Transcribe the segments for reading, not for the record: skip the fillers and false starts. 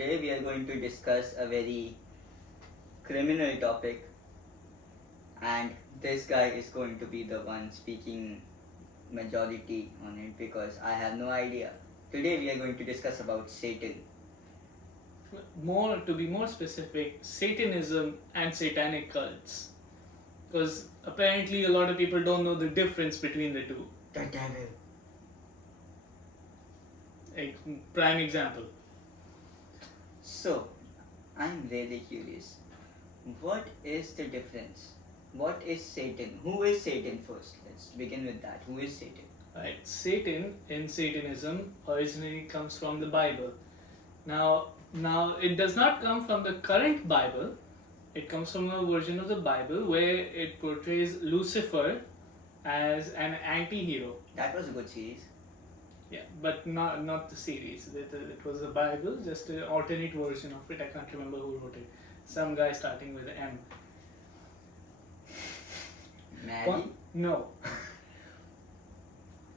today we are going to discuss a very criminal topic, and this guy is going to be the one speaking majority on it because I have no idea. Today we are going to discuss about Satan. More to be more specific, Satanism and Satanic cults, because apparently a lot of people don't know the difference between the two. The devil. A prime example. So, I'm really curious. What is the difference? What is Satan? Who is Satan first? Let's begin with that. Who is Satan? Right, Satan in Satanism originally comes from the Bible. Now it does not come from the current Bible. It comes from a version of the Bible where it portrays Lucifer as an anti-hero. That was a good series. Yeah, but not the series. It was the Bible, just an alternate version of it. I can't remember who wrote it. Some guy starting with M. Mary? No.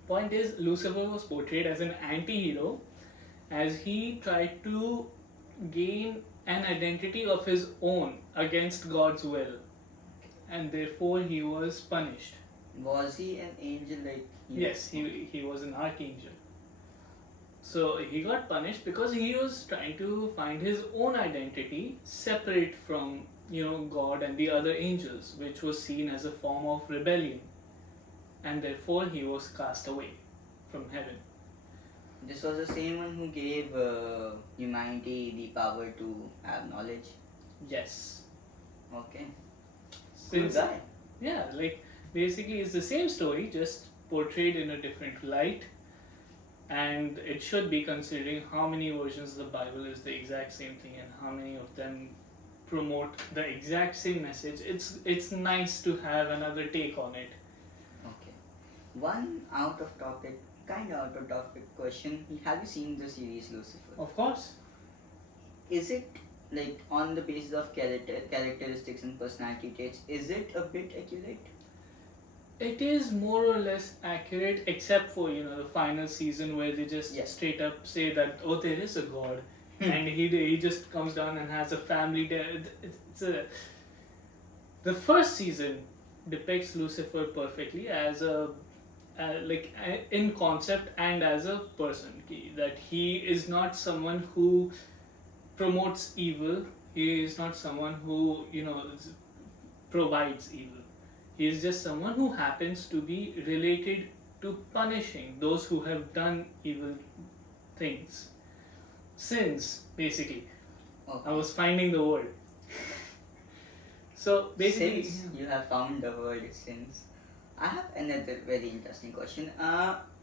Point is, Lucifer was portrayed as an anti-hero as he tried to gain an identity of his own against God's will, and therefore he was punished. Was he an angel like you? Yes, he was an archangel. So he got punished because he was trying to find his own identity separate from God and the other angels, which was seen as a form of rebellion, and therefore he was cast away from heaven. This was the same one who gave humanity the power to have knowledge. Yes. Okay. Since, Good guy. yeah, like basically it's the same story, just portrayed in a different light, and it should be considering how many versions of the Bible is the exact same thing and how many of them promote the exact same message. It's nice to have another take on it. Okay. One out of topic question. Have you seen the series Lucifer? Of course. Is it like on the basis of characteristics and personality traits? Is it a bit accurate? It is more or less accurate, except for the final season where they just straight up say that there is a god, and he just comes down and has a family there. The first season depicts Lucifer perfectly as in concept and as a person, that he is not someone who promotes evil. He is not someone who provides evil. He is just someone who happens to be related to punishing those who have done evil things. Sins, basically. Okay. I was finding the word. So basically, Since you have found the word sins, I have another very interesting question.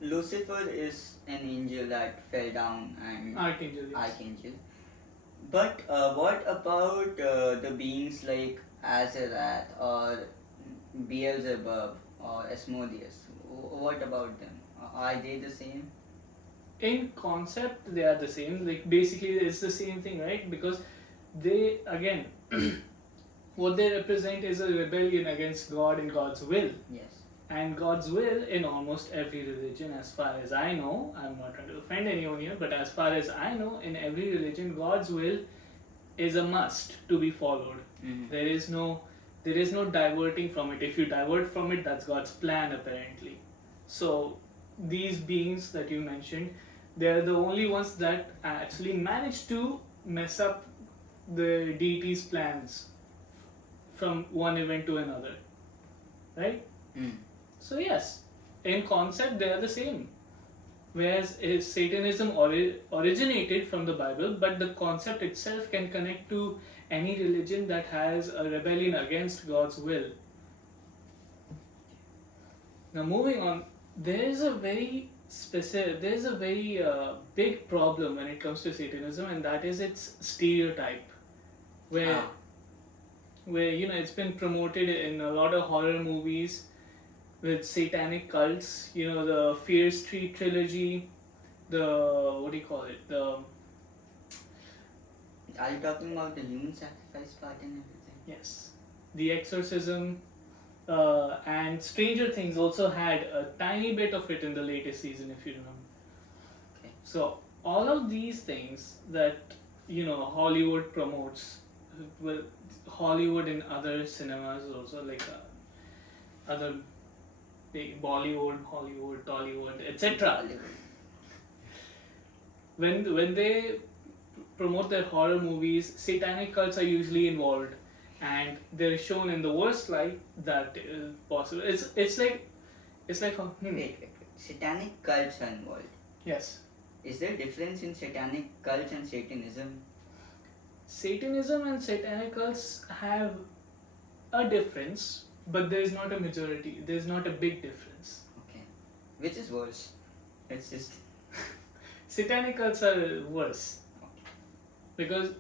Lucifer is an angel that fell down and Archangel. Yes. Archangel. But what about the beings like Azarath or Beelzebub or Asmodeus? What about them? Are they the same? In concept, they are the same. Like basically, it's the same thing, right? Because they again, what they represent is a rebellion against God and God's will. Yes. And God's will in almost every religion, as far as I know, I'm not trying to offend anyone here, but as far as I know, in every religion, God's will is a must to be followed. Mm-hmm. There is no diverting from it. If you divert from it, that's God's plan apparently. So these beings that you mentioned, they're the only ones that actually manage to mess up the deity's plans from one event to another, right? Mm. So yes, in concept they are the same. Whereas Satanism originated from the Bible, but the concept itself can connect to any religion that has a rebellion against God's will. Now moving on, there is a very big problem when it comes to Satanism, and that is its stereotype, where it's been promoted in a lot of horror movies with satanic cults, the Fear Street trilogy, what do you call it? Are you talking about the human sacrifice part and everything? Yes. The Exorcism, and Stranger Things also had a tiny bit of it in the latest season, if you remember. Okay. So all of these things that Hollywood promotes, well, Hollywood and other cinemas also, like other Bollywood, Hollywood, Tollywood, etc. When they promote their horror movies, satanic cults are usually involved, and they're shown in the worst light that is possible. It's like Wait. Satanic cults are involved. yes. Is there a difference in satanic cults and Satanism? Satanism and satanic cults have a difference, but there's not a majority. There's not a big difference. Okay. Which is worse? It's just. Satanic cults are worse Okay. because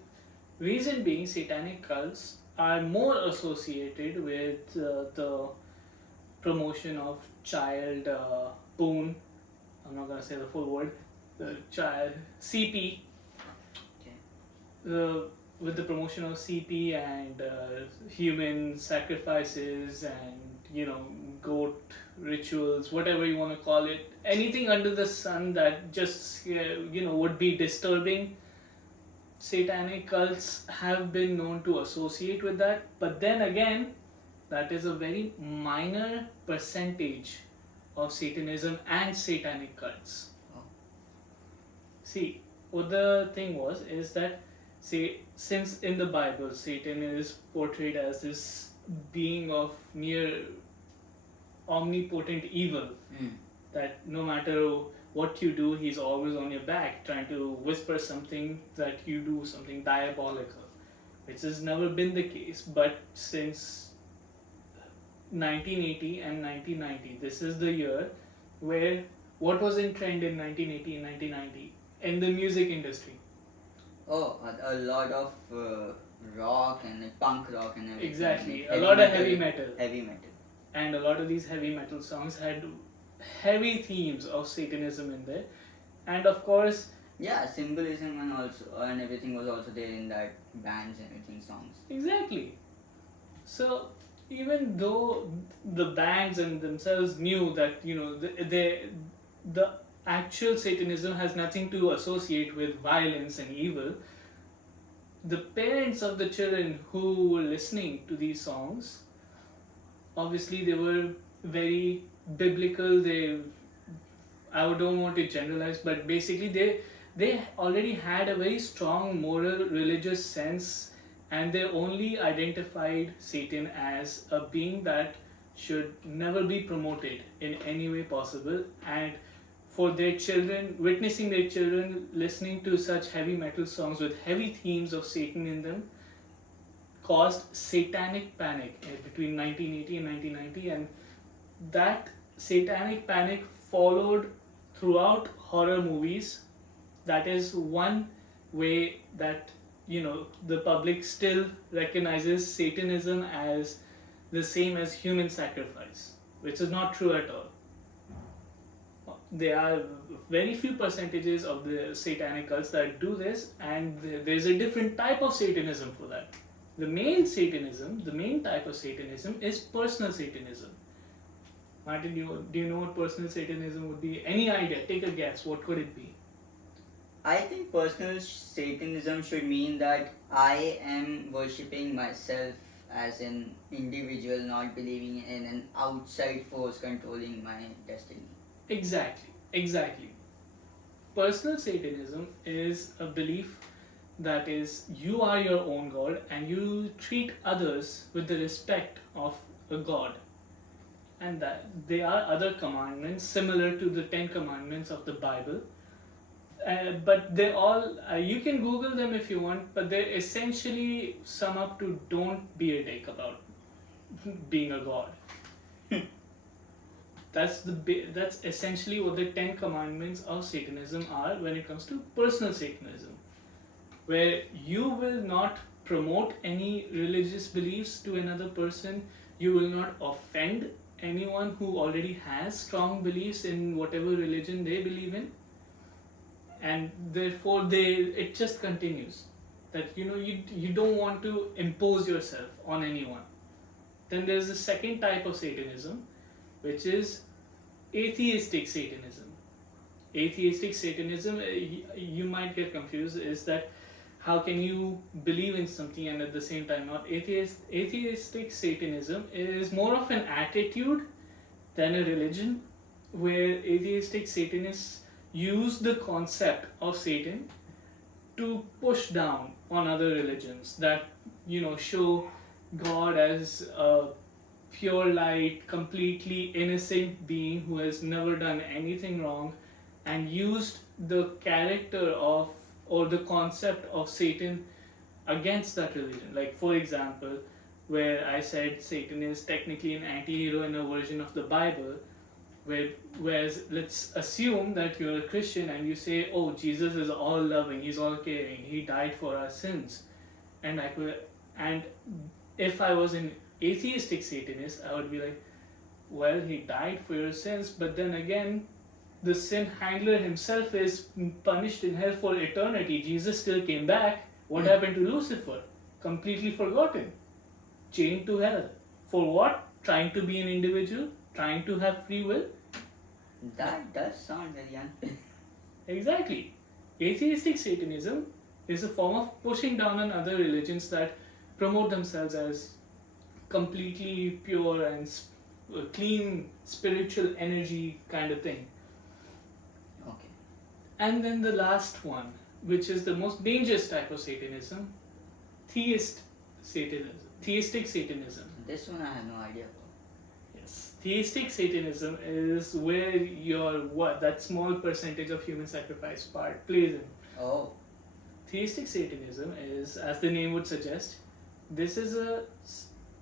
reason being, satanic cults are more associated with the promotion of child porn. I'm not gonna say the full word. The child CP. Okay. With the promotion of CP and human sacrifices and goat rituals, whatever you want to call it, anything under the sun that just would be disturbing. Satanic cults have been known to associate with that, but then again, that is a very minor percentage of Satanism and satanic cults. Oh. See, what the thing is that, since in the Bible Satan is portrayed as this being of near omnipotent evil, that no matter what you do, he's always on your back trying to whisper something that you do something diabolical, which has never been the case. But since 1980 and 1990, this is the year where what was in trend in 1980 and 1990 in the music industry? Oh, a lot of rock and punk rock and everything. Exactly, a lot of heavy metal. Heavy metal. And a lot of these heavy metal songs had heavy themes of Satanism in there, and of course, Yeah, symbolism and everything was also there in that bands and everything songs. exactly. So even though the bands and themselves knew that the actual Satanism has nothing to associate with violence and evil, the parents of the children who were listening to these songs, obviously they were very biblical. I don't want to generalize, but basically they already had a very strong moral religious sense, and they only identified Satan as a being that should never be promoted in any way possible. And for their children, witnessing their children listening to such heavy metal songs with heavy themes of Satan in them caused satanic panic between 1980 and 1990, and that satanic panic followed throughout horror movies. That is one way that the public still recognizes Satanism as the same as human sacrifice, which is not true at all. There are very few percentages of the satanic cults that do this, and there's a different type of Satanism for that. The main type of Satanism is personal Satanism. Martin, do you know what personal Satanism would be? Any idea? Take a guess. What could it be? I think personal Satanism should mean that I am worshipping myself as an individual, not believing in an outside force controlling my destiny. Exactly. Personal Satanism is a belief that is, you are your own god and you treat others with the respect of a god. And that there are other commandments similar to the 10 commandments of the Bible. But they all, you can Google them if you want, but they essentially sum up to don't be a dick about being a god. That's essentially what the 10 commandments of Satanism are when it comes to personal Satanism, where you will not promote any religious beliefs to another person, you will not offend anyone who already has strong beliefs in whatever religion they believe in, and therefore it just continues that you don't want to impose yourself on anyone. Then there's the second type of Satanism, which is atheistic Satanism. Atheistic Satanism, you might get confused, is that how can you believe in something and at the same time not? Atheistic Satanism is more of an attitude than a religion, where atheistic Satanists use the concept of Satan to push down on other religions that, show God as a pure light, completely innocent being who has never done anything wrong, and used the character of or the concept of Satan against that religion. Like, for example, where I said Satan is technically an anti-hero in a version of the Bible, whereas let's assume that you're a Christian and you say, oh, Jesus is all loving, he's all caring, he died for our sins. And if I was an atheistic Satanist, I would be like, well, he died for your sins, but then again, the sin handler himself is punished in hell for eternity. Jesus still came back. What happened to Lucifer? Completely forgotten. Chained to hell. For what? Trying to be an individual? Trying to have free will? That does sound very unfair. Exactly. Atheistic Satanism is a form of pushing down on other religions that promote themselves as completely pure and clean spiritual energy kind of thing. Okay. And then the last one, which is the most dangerous type of Satanism, theistic Satanism. This one I have no idea about. Yes. Theistic Satanism is where that small percentage of human sacrifice part plays in. Oh. Theistic Satanism is, as the name would suggest, this is a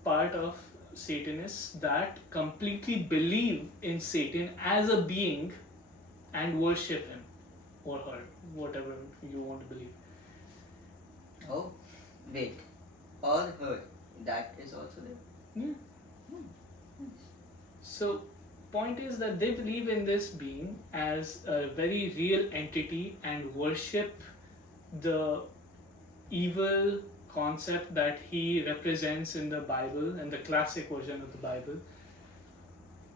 part of Satanists that completely believe in Satan as a being and worship him or her, whatever you want to believe. Oh, wait. Or her. That is also there. Yeah. So, point is that they believe in this being as a very real entity and worship the evil concept that he represents in the Bible, and the classic version of the Bible,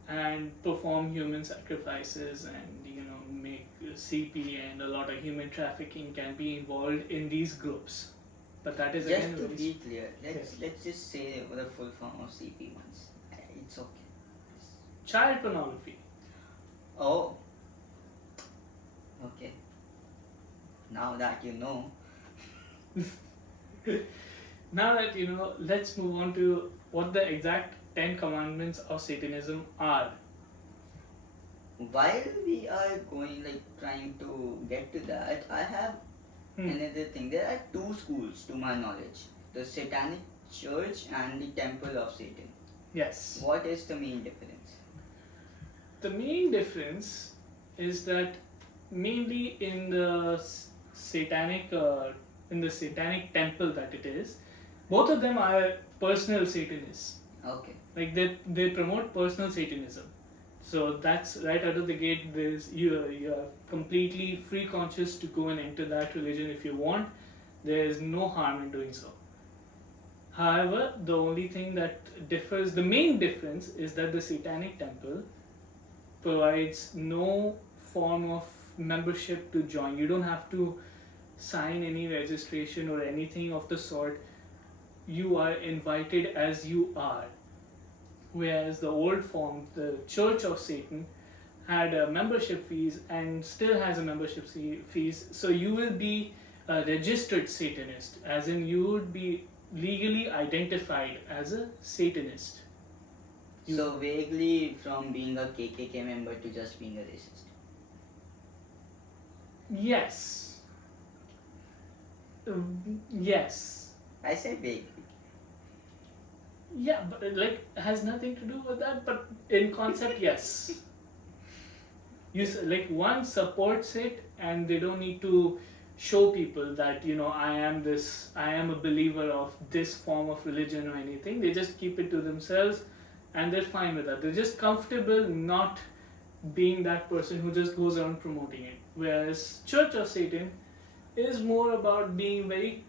and perform human sacrifices and make CP, and a lot of human trafficking can be involved in these groups. But that is just again to very be clear, let's just say the full form of CP once. It's okay. child pornography. Oh. Okay. Now that you know. Now that you know, let's move on to what the exact 10 commandments of Satanism are. While we are trying to get to that, I have another thing. There are two schools to my knowledge: the Satanic Church and the Temple of Satan. Yes. What is the main difference? The main difference is that mainly in the Satanic temple that it is, both of them are personal Satanists. Okay. Like they promote personal Satanism. So that's right out of the gate. You are completely free conscious to go and enter that religion if you want. There is no harm in doing so. However, the only thing that differs, the main difference, is that the Satanic Temple provides no form of membership to join. You don't have to sign any registration or anything of the sort. You are invited as you are. Whereas the old form, the Church of Satan, had a membership fees and still has a membership fees. So you will be a registered Satanist, as in you would be legally identified as a Satanist. So vaguely from being a KKK member to just being a racist. Yes. Yes. I said vaguely. Yeah, but it has nothing to do with that. But in concept, yes. One supports it, and they don't need to show people that I am a believer of this form of religion or anything. They just keep it to themselves, and they're fine with that. They're just comfortable not being that person who just goes around promoting it. Whereas Church of Satan is more about being very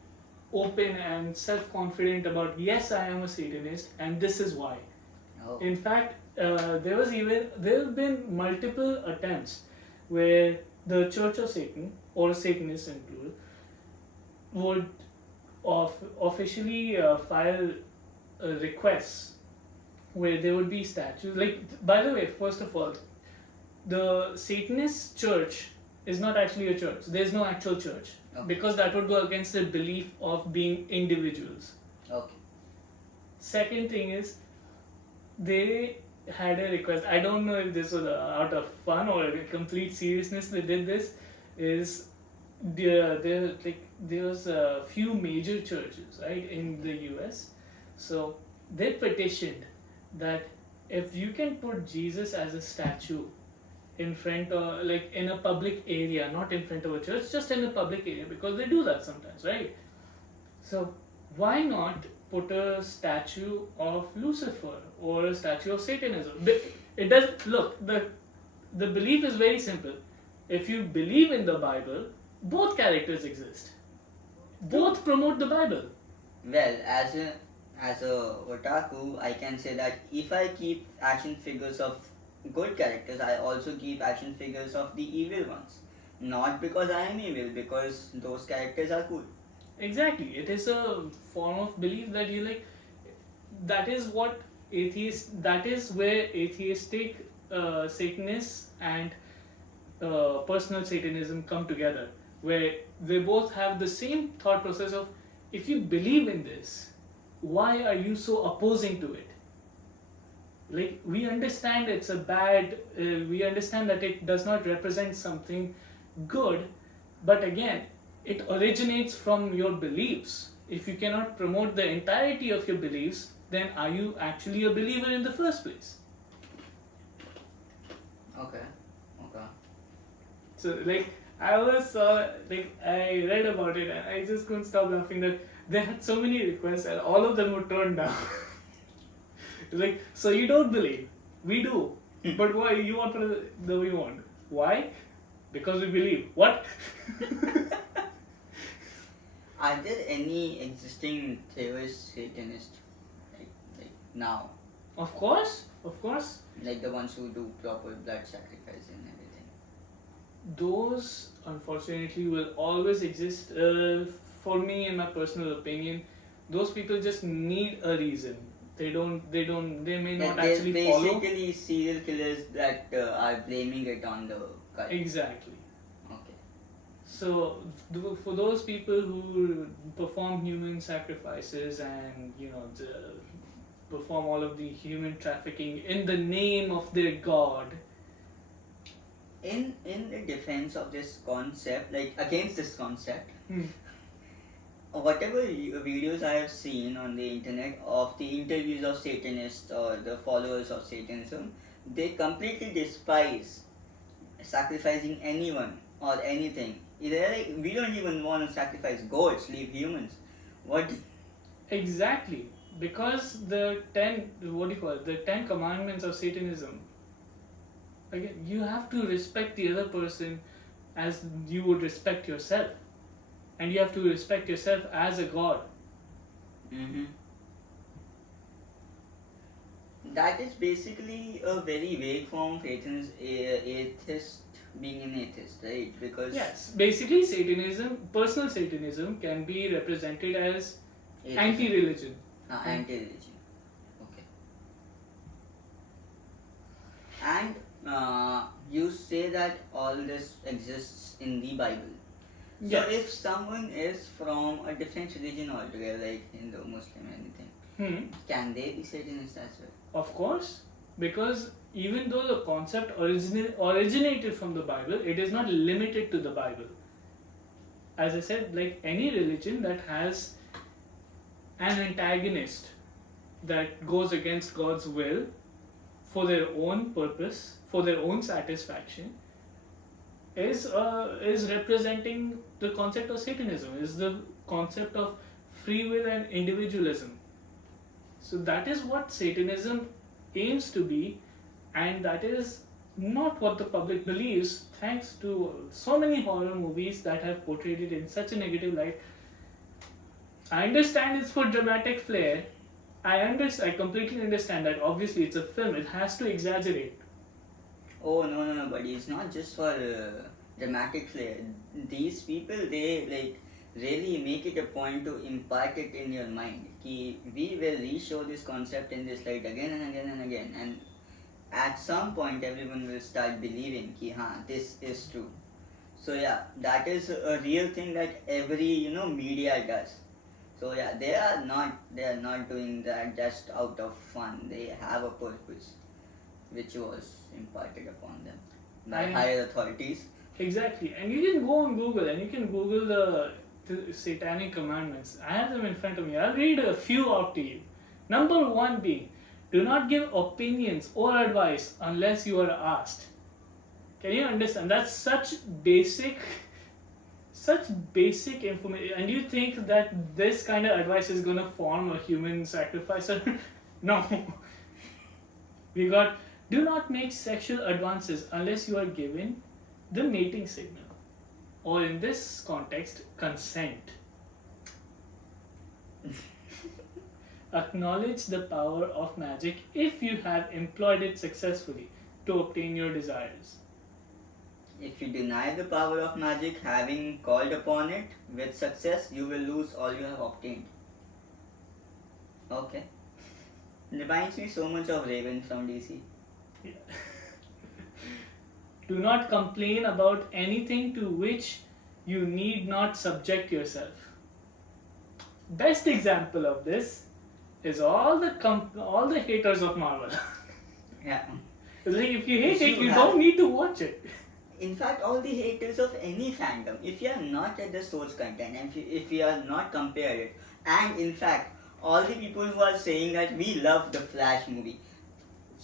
open and self-confident about, yes, I am a Satanist and this is why. Oh. In fact, there have been multiple attempts where the Church of Satan, or Satanists included, would officially file requests where there would be statues. Like, by the way, first of all, the Satanist church is not actually a church. There's no actual church. Okay. Because that would go against the belief of being individuals. Okay. Second thing is, they had a request. I don't know if this was out of fun or a complete seriousness they did this. Is there was a few major churches, right, in the US. So they petitioned that if you can put Jesus as a statue in front of, like, in a public area, not in front of a church, just in a public area, because they do that sometimes, right? So why not put a statue of Lucifer or a statue of Satanism? It does look, the belief is very simple. If you believe in the Bible, both characters exist. Both promote the Bible. Well, as a otaku, I can say that if I keep action figures of good characters, I also keep action figures of the evil ones. Not because I am evil, because those characters are cool. Exactly. It is a form of belief that you like. That is what atheists. That is where atheistic Satanists and personal Satanism come together, where they both have the same thought process of, if you believe in this, why are you so opposing to it? Like, we understand it's a bad, we understand that it does not represent something good, but again, it originates from your beliefs. If you cannot promote the entirety of your beliefs, then are you actually a believer in the first place? Okay. So, like, I was I read about it and I just couldn't stop laughing that they had so many requests and all of them were turned down. Like, so you don't believe? We do. But why? You want the we want. Why? Because we believe. What? Are there any existing theorist Satanists like now? Of course. Like the ones who do proper blood sacrifice and everything. Those, unfortunately, will always exist. For me, in my personal opinion, those people just need a reason. They may not actually follow. Basically serial killers that are blaming it on the cult. Exactly. Okay. So for those people who perform human sacrifices and perform all of the human trafficking in the name of their god. In the defense of this concept, like against this concept, whatever videos I have seen on the internet of the interviews of Satanists or the followers of Satanism, they completely despise sacrificing anyone or anything. They're like, we don't even want to sacrifice goats, leave humans. What? Exactly, because the 10 commandments of Satanism. Again, you have to respect the other person as you would respect yourself. And you have to respect yourself as a god. Mm-hmm. That is basically a very vague form of atheist being an atheist, right? Because yes, basically personal Satanism can be represented as atheism. Anti-religion. Anti-religion. Okay. And you say that all this exists in the Bible. Yes. So if someone is from a different religion altogether, like Hindu, Muslim, anything, can they be Satanists as well? Of course, because even though the concept originated from the Bible, it is not limited to the Bible. As I said, like any religion that has an antagonist that goes against God's will for their own purpose, for their own satisfaction, is representing the concept of Satanism, is the concept of free will and individualism. So that is what Satanism aims to be, and that is not what the public believes, thanks to so many horror movies that have portrayed it in such a negative light. I understand it's for dramatic flair. I completely understand that. Obviously, it's a film. It has to exaggerate. Oh no, buddy! It's not just for dramatic flair. These people, they really make it a point to impart it in your mind. Ki we will re-show this concept in this light again and again and again, and at some point everyone will start believing ki this is true. So yeah, that is a real thing that every media does. So yeah, they are not doing that just out of fun. They have a purpose which was imparted upon them by And higher authorities. exactly, and you can go on Google and you can Google the Satanic commandments. I have them in front of me. I'll read a few out to you. Number one being, do not give opinions or advice unless you are asked. Can you understand? That's such basic information. And you think that this kind of advice is gonna form a human sacrificer? No. We got, do not make sexual advances unless you are given the mating signal, or in this context, consent. Acknowledge the power of magic if you have employed it successfully to obtain your desires. If you deny the power of magic, having called upon it with success, you will lose all you have obtained. Okay. Reminds me so much of Raven from DC. Yeah. Do not complain about anything to which you need not subject yourself. Best example of this is all the haters of Marvel. Yeah. It's like if you hate it, you have- don't need to watch it. In fact, all the haters of any fandom, if you are not at the source content and if you are not compared it, and in fact, all the people who are saying that we love the Flash movie,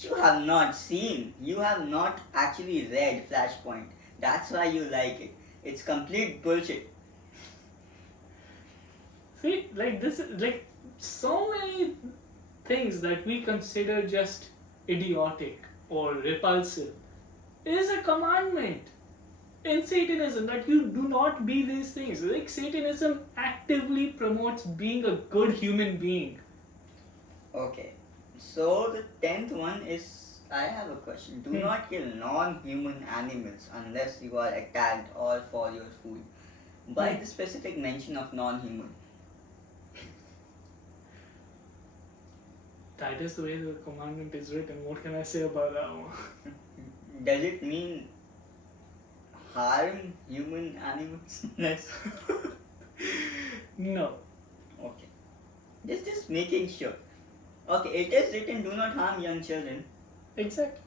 you have not seen, you have not actually read Flashpoint. That's why you like it. It's complete bullshit. See, like this is like so many things that we consider just idiotic or repulsive is a commandment in Satanism that you do not be these things. Like Satanism actively promotes being a good human being. Okay. So the 10th one is, I have a question. Do not kill non-human animals unless you are attacked or for your food. By the specific mention of non-human. That is the way the commandment is written. What can I say about that one? Does it mean harm human animals? Yes. No. Okay. Just making sure. Okay, it is written do not harm young children. Exactly.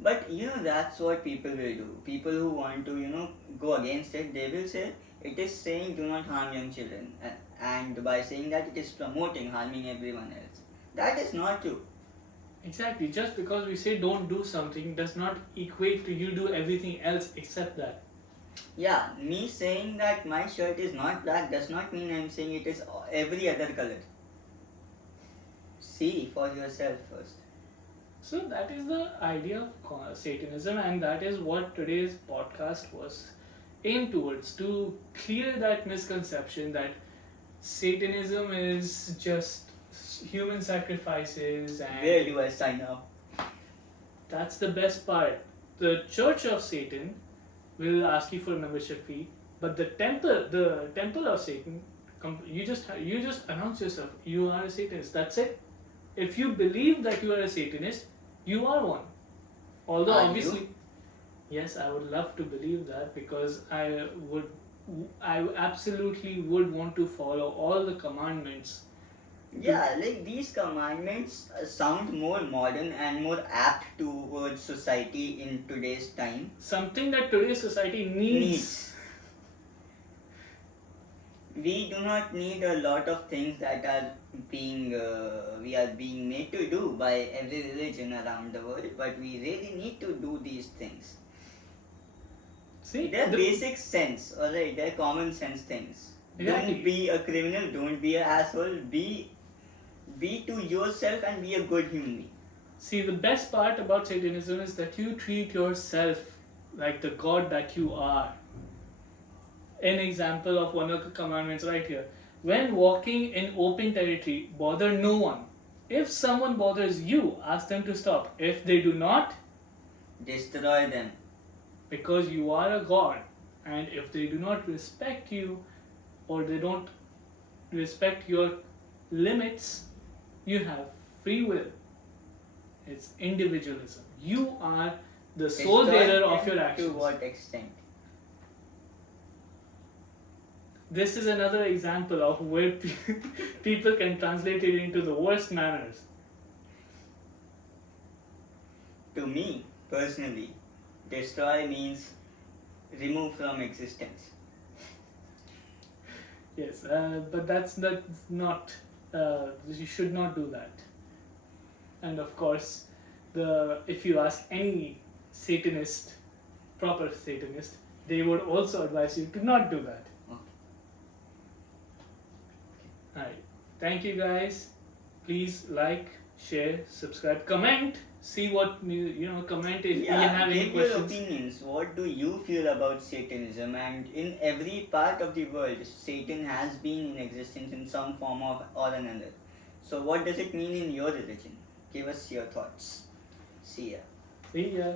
But that's what people will do. People who want to go against it, they will say it is saying do not harm young children. And by saying that, it is promoting harming everyone else. That is not true. Exactly. Just because we say don't do something does not equate to you do everything else except that. Yeah, me saying that my shirt is not black does not mean I'm saying it is every other color. See for yourself first. So that is the idea of Satanism, and that is what today's podcast was aimed towards, to clear that misconception that Satanism is just human sacrifices, and Where do I sign up? that's the best part. The Church of Satan will ask you for a membership fee, but the temple of Satan, you just announce yourself. You are a Satanist. That's it. If you believe that you are a Satanist, you are one. Although Are obviously, you? yes, I would love to believe that, because I absolutely would want to follow all the commandments. Yeah, like these commandments sound more modern and more apt towards society in today's time. Something that today's society needs. We do not need a lot of things that are we are being made to do by every religion around the world, but we really need to do these things. See, They're basic sense, alright, they're common sense things. Exactly. Don't be a criminal, don't be an asshole, be to yourself and be a good human being. See, the best part about Satanism is that you treat yourself like the god that you are. An example of one of the commandments right here. When walking in open territory, bother no one. If someone bothers you, ask them to stop. If they do not, Destroy them. because you are a god. And if they do not respect you or they don't respect your limits, you have free will. It's individualism. You are the sole bearer of your actions. To what extent? This is another example of where people can translate it into the worst manners. To me, personally, destroy means remove from existence. Yes, but that's not. You should not do that. And of course, if you ask any Satanist, proper Satanist, they would also advise you to not do that. Alright, thank you guys. Please like, share, subscribe, comment. See what comment if you have any give your questions. opinions. What do you feel about Satanism? And in every part of the world, Satan has been in existence in some form or another. So what does it mean in your religion? Give us your thoughts. See ya. See ya.